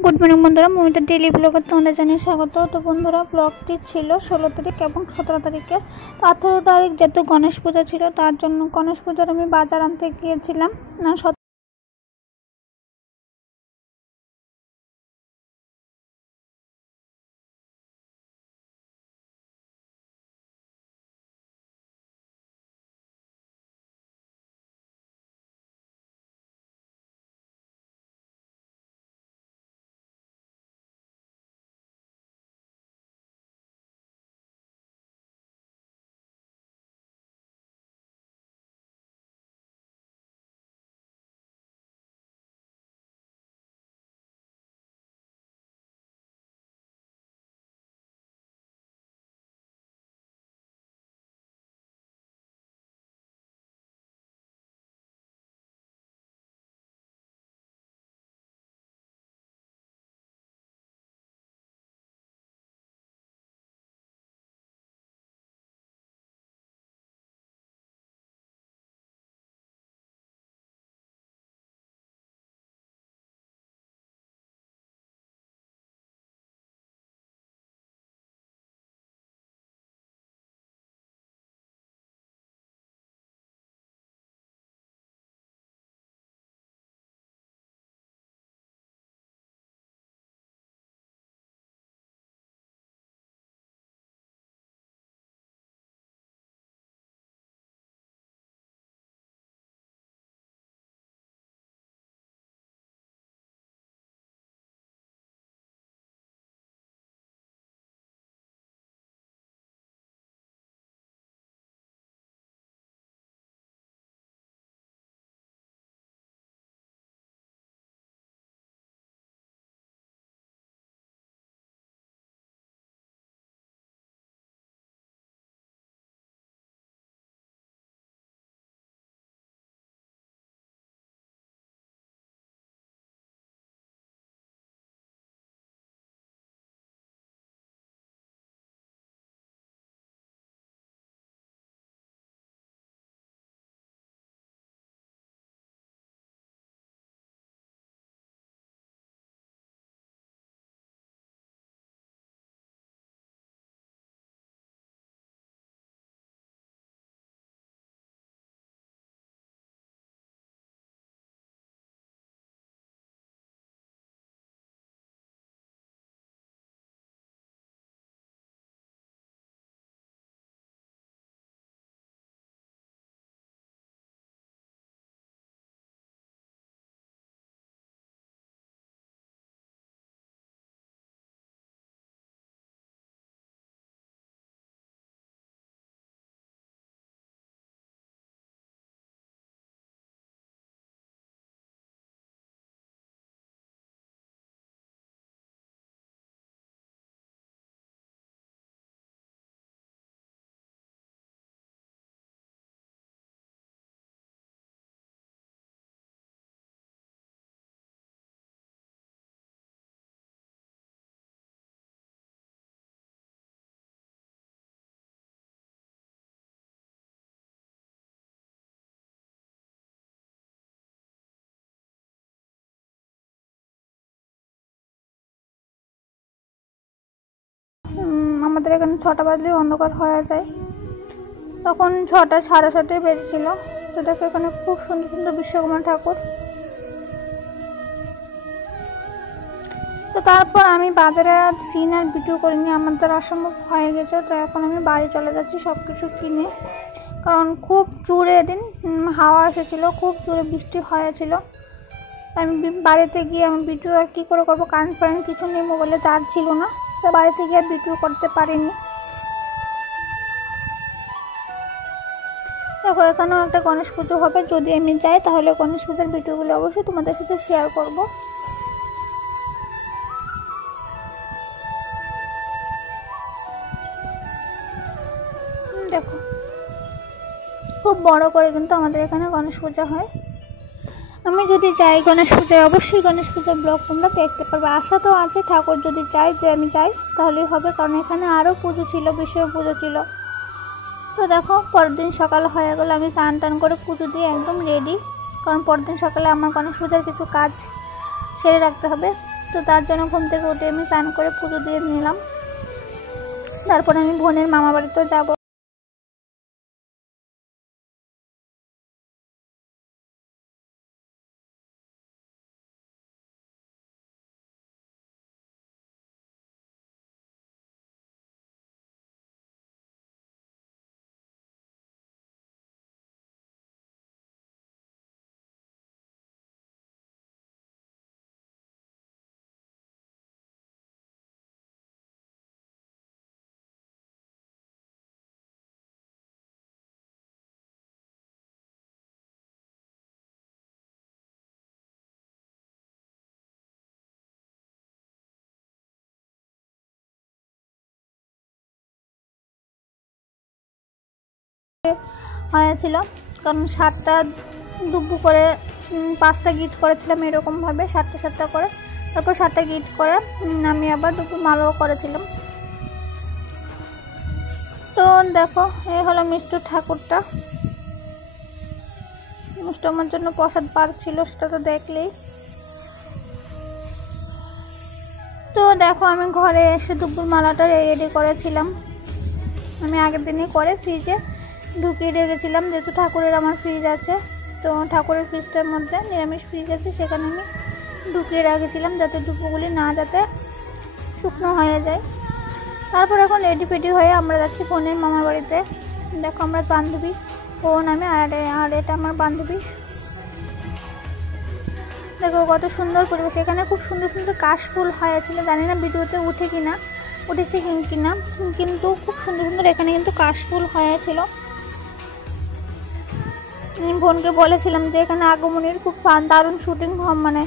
Good morning बंधुरा Mamita daily ब्लगे तुम्हारे जानिए स्वागत। तो बंधुरा ब्लगटी छिलो 16 तारीख और 17 तारीखे। तो 18 तारीख जेहेतु गणेश पूजा छिलो तार जन्य गणेश पूजार आमि बाजार आनते गियेछिलाम। আমাদের এখানে 6টা বাজলে অন্ধকার হয়ে যায়, তখন 6টা 6:30 বেজেছিল। তো দেখো এখানে খুব সুন্দর সুন্দর বিশ্বকর্মা ঠাকুর। তো তারপর আমি বাজারে সিন আর ভিডিও করিনি, আমার দ্বারা অসম্ভব হয়ে গেছে। তো এখন আমি বাড়ি চলে যাচ্ছি সব কিছু কিনে, কারণ খুব জোরে এদিন হাওয়া এসেছিলো, খুব জোরে বৃষ্টি হয়েছিল। আমি বাড়িতে গিয়ে আমি ভিডিও আর কী করে করবো, কারেন্ট ফারেন্ট কিছু নেই, মোবাইলে চার্জ ছিল না, তো বাড়িতে গিয়ে ভিডিও করতে পারিনি। দেখো এখানেও একটা গণেশ পুজো হবে, যদি আমি যাই তাহলে গণেশ পূজার ভিডিওগুলো অবশ্যই তোমাদের সাথে শেয়ার করব। দেখো খুব বড় করে কিন্তু আমাদের এখানে গণেশ পূজা হয়। আমি যদি যাই গণেশ পূজায় অবশ্যই গণেশ পূজার ব্লগ তোমরা দেখতে পারবে। আশা তো আছে ঠাকুর যদি চাই যে আমি যাই তাহলেই হবে, কারণ এখানে আরও পুজো ছিল, বিশ্ব পুজো ছিল। তো দেখো পরের দিন সকাল হয়ে গেল, আমি স্নান টান করে পুজো দিয়ে একদম রেডি, কারণ পরের দিন সকালে আমার গণেশ পূজার কিছু কাজ সেরে রাখতে হবে। তো তার জন্য ঘুম থেকে উঠে আমি স্নান করে পুজো দিয়ে নিলাম। তারপরে আমি বোনের মামা বাড়িতেও যাব। হয়েছিল, কারণ 7টা ডুবু করে 5টা গিট করেছিলাম এরকমভাবে 7টা করে। তারপর 7টা গিট করে আমি আবার ডুবু মালাও করেছিলাম। তো দেখো এই হলো মিষ্টুর ঠাকুরটা। মিষ্টু আমার জন্য প্রসাদ পাচ্ছিল, সেটা তো দেখলেই। তো দেখো আমি ঘরে এসে ডুবুর মালাটা রেডি করেছিলাম। আমি আগের দিনই করে ফ্রিজে ঢুকিয়ে রেখেছিলাম, যেহেতু ঠাকুরের আমার ফ্রিজ আছে। তো ঠাকুরের ফ্রিজটার মধ্যে নিরামিষ ফ্রিজ আছে, সেখানে আমি ঢুকিয়ে রেখেছিলাম যাতে ডুবুগুলি না যাতে শুকনো হয়ে যায়। তারপর এখন রেডি ফেডি হয়ে আমরা যাচ্ছি বোনের মামার বাড়িতে। দেখো আমরা বান্ধবী, বোন আমি, আর এটা আমার বান্ধবী। দেখো কত সুন্দর পরিবেশ, এখানে খুব সুন্দর সুন্দর কাশফুল হয়েছিল, জানি না ভিডিওতে উঠেছে কিনা, কিন্তু খুব সুন্দর সুন্দর এখানে কিন্তু কাশফুল হয়েছিল। আমি বোনকে বলেছিলাম যে এখানে আগমনের খুব দারুণ শুটিং মানে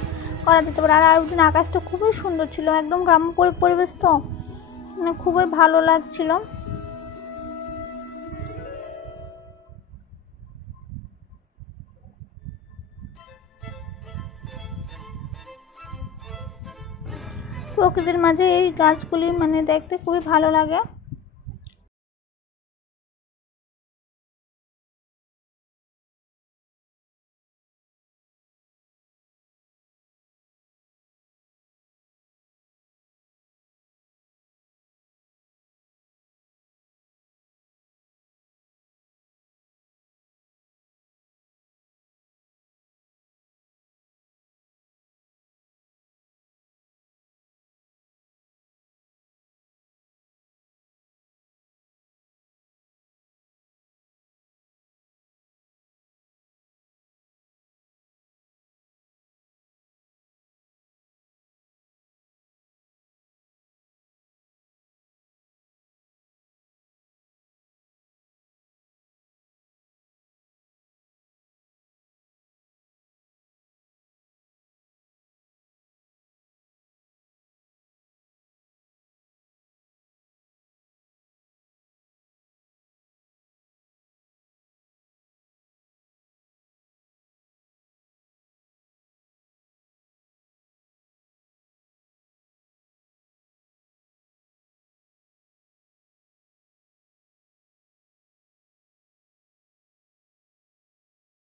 করা যেতে পারে। আর ওইদিন আকাশটা খুবই সুন্দর ছিল, একদম গ্রাম্য পরিবেশ, তো মানে খুবই ভালো লাগছিল। প্রকৃতির মাঝে এই গাছগুলি মানে দেখতে খুবই ভালো লাগে।